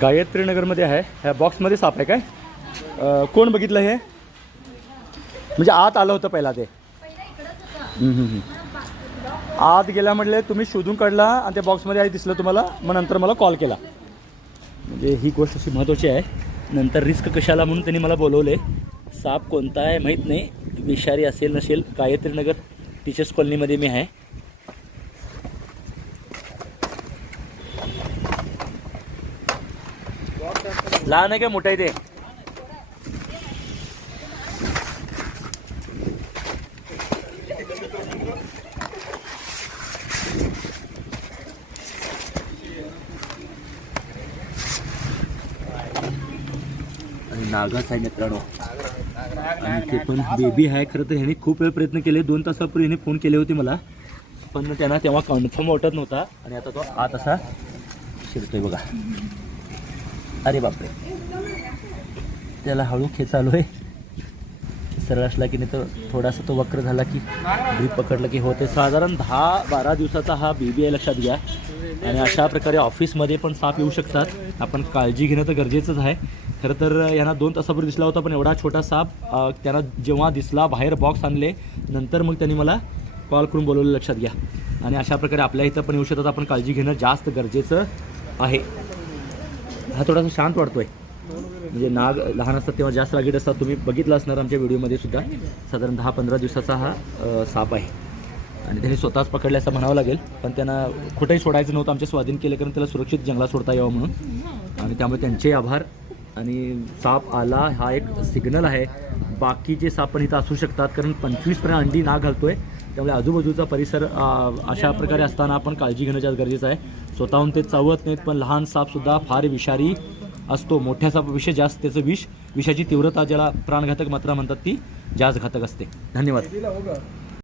गायत्री नगरमध्ये आहे. ह्या बॉक्समध्ये साप आहे काय? कोण बघितलं हे? म्हणजे आत आलं होतं पहिला ते. आत गेल्या म्हटले तुम्ही शोधून काढला आणि त्या बॉक्समध्ये आई दिसलं तुम्हाला मग नंतर मला कॉल केला. म्हणजे ही गोष्ट अशी महत्त्वाची आहे. नंतर रिस्क कशाला म्हणून त्यांनी मला बोलवले? साप कोणता आहे माहीत नाही. विषारी असेल नसेल गायत्री नगर टीचर्स कॉलनीमध्ये मी आहे. लहान आहे का मोठा आहे ते? आणि नागाच आहे मित्रांनो. आणि ते पण बेबी आहे खरं तर ह्याने खूप वेळ प्रयत्न केले. दोन तासापूर्वी ह्याने फोन केले होते मला. पण त्यांना तेव्हा कन्फर्म वाटत नव्हता. आणि आता तो आत असा शिरतोय बघा. अरे बापरे. त्याला हळू खेचालो आहे. सरळ असला की नाही तर थोडासा तो वक्र झाला की ग्रीप पकडलं की होते. साधारण दहा बारा दिवसाचा हा बी बी आय लक्षात घ्या. आणि अशा प्रकारे ऑफिसमध्ये पण साप येऊ शकतात. आपण काळजी घेणं तर गरजेचंच आहे. खरं तर यांना दोन तासापूर्वी दिसला होता पण एवढा छोटा साप त्यांना जेव्हा दिसला बाहेर बॉक्स आणले नंतर मग त्यांनी मला कॉल करून बोलवलं लक्षात घ्या. आणि अशा प्रकारे आपल्या इथं पण येऊ शकतात. आपण काळजी घेणं जास्त गरजेचं आहे. हा थोडासा शांत वाटतोय. म्हणजे नाग लहान असतात तेव्हा जास्त रागीट असतात. तुम्ही बघितलं असणार आमच्या व्हिडिओमध्ये सुद्धा. साधारण दहा पंधरा दिवसाचा हा साप आहे. आणि त्यांनी स्वतःच पकडले असं म्हणावं लागेल. पण त्यांना कुठेही सोडायचं नव्हतं. आमच्या स्वाधीन केले कारण त्याला सुरक्षित जंगलात सोडता यावं म्हणून. आणि त्यामुळे त्यांचे आभार. आणि साप आला हा एक सिग्नल आहे. बाकीचे साप पण इथं असू शकतात. कारण पंचवीसपर्यंत अंडी नाग घालतोय. त्यामुळे आजूबाजूचा परिसर अशा प्रकारे असताना आपण काळजी घेणं जास्त गरजेचं आहे. स्वतःहून ते चावत नाहीत पण लहान सापसुद्धा फार विषारी असतो. मोठ्या सापापेक्षा जास्त त्याचं विष विषाची तीव्रता ज्याला प्राणघातक मात्रा म्हणतात ती जास्त घातक असते. धन्यवाद.